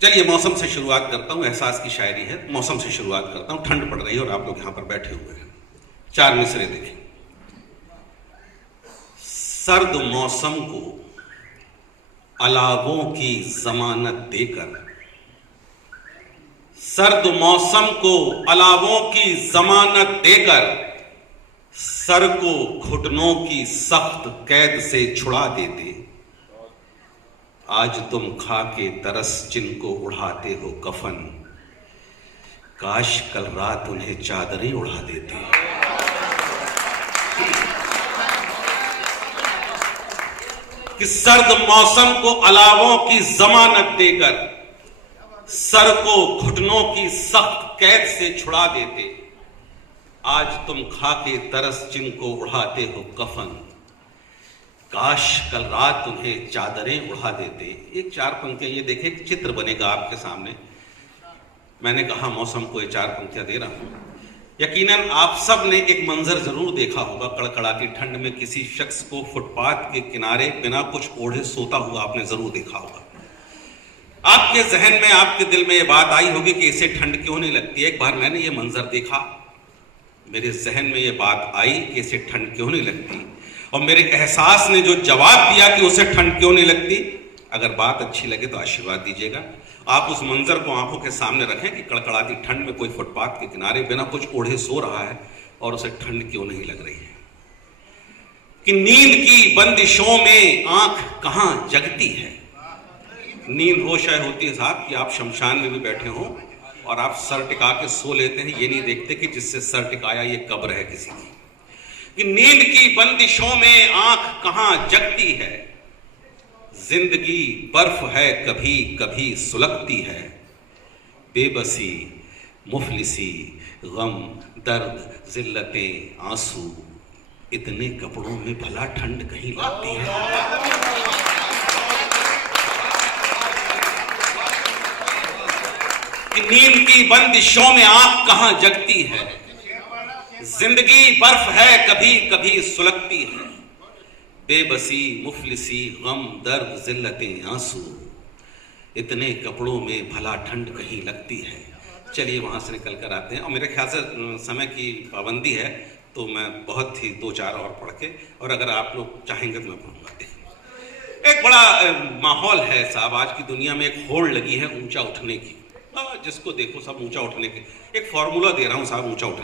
चलिए मौसम से शुरुआत करता हूं। एहसास की शायरी है, मौसम से शुरुआत करता हूं। ठंड पड़ रही है और आप लोग यहां पर बैठे हुए हैं। चार मिसरे देखें। सर्द मौसम को अलावों की जमानत देकर, सर्द मौसम को अलावों की जमानत देकर, सर को घुटनों की सख्त कैद से छुड़ा देते। आज तुम खा के तरस जिनको उड़ाते हो कफन, काश कल रात उन्हें चादरें उड़ा देते। कि सर्द मौसम को अलावों की जमानत देकर, सर को घुटनों की सख्त कैद से छुड़ा देते। आज तुम खा के तरस जिनको उड़ाते हो कफन, काश कल रात उन्हें चादरें उड़ा देते। ये चार पंक्तियां, ये देखें, एक चित्र बनेगा आपके सामने। मैंने कहा मौसम को ये चार पंक्तियां दे रहा हूं। यकीनन आप सब ने एक मंजर जरूर देखा होगा। कड़कड़ाती ठंड में किसी शख्स को फुटपाथ के किनारे बिना कुछ ओढ़े सोता हुआ आपने जरूर देखा होगा। आपके जहन में, आपके दिल में ये बात आई होगी कि इसे ठंड क्यों नहीं लगती। एक बार मैंने ये मंजर देखा, मेरे जहन में ये बात आई कि इसे ठंड क्यों नहीं लगती, और मेरे एहसास ने जो जवाब दिया कि उसे ठंड क्यों नहीं लगती। अगर बात अच्छी लगे तो आशीर्वाद दीजिएगा। आप उस मंजर को आंखों के सामने रखें कि कड़कड़ाती ठंड में कोई फुटपाथ के किनारे बिना कुछ ओढ़े सो रहा है और उसे ठंड क्यों नहीं लग रही है। कि नींद की बंदिशों में आंख कहां जगती है। नींद वो शय होती है साहब कि आप शमशान में भी बैठे हो और आप सर टिका के सो लेते हैं, ये नहीं देखते कि जिससे सर टिकाया ये कब्र है किसी की। कि नींद की बंदिशों में आंख कहां जगती है। जिंदगी बर्फ है कभी कभी सुलगती है। बेबसी, मुफलिसी, गम, दर्द, जिल्लतें, आंसू, इतने कपड़ों में भला ठंड कहीं लगती है। कि नींद की बंदिशों में आंख कहां जगती है। जिंदगी बर्फ है कभी कभी सुलगती है। बेबसी, मुफलिसी, गम, दर्द, जिल्लतें, आंसू, इतने कपड़ों में भला ठंड कहीं लगती है। चलिए वहां से निकल कर आते हैं। और मेरे ख्याल से समय की पाबंदी है तो मैं बहुत ही दो चार और पढ़ के, और अगर आप लोग चाहेंगे तो मैं पढ़ूंगा। एक बड़ा माहौल है साहब। आज की दुनिया में एक होड़ लगी है ऊंचा उठने की। जिसको देखो सब ऊंचा उठने के। एक फॉर्मूला दे रहा हूं साहब ऊंचा उठने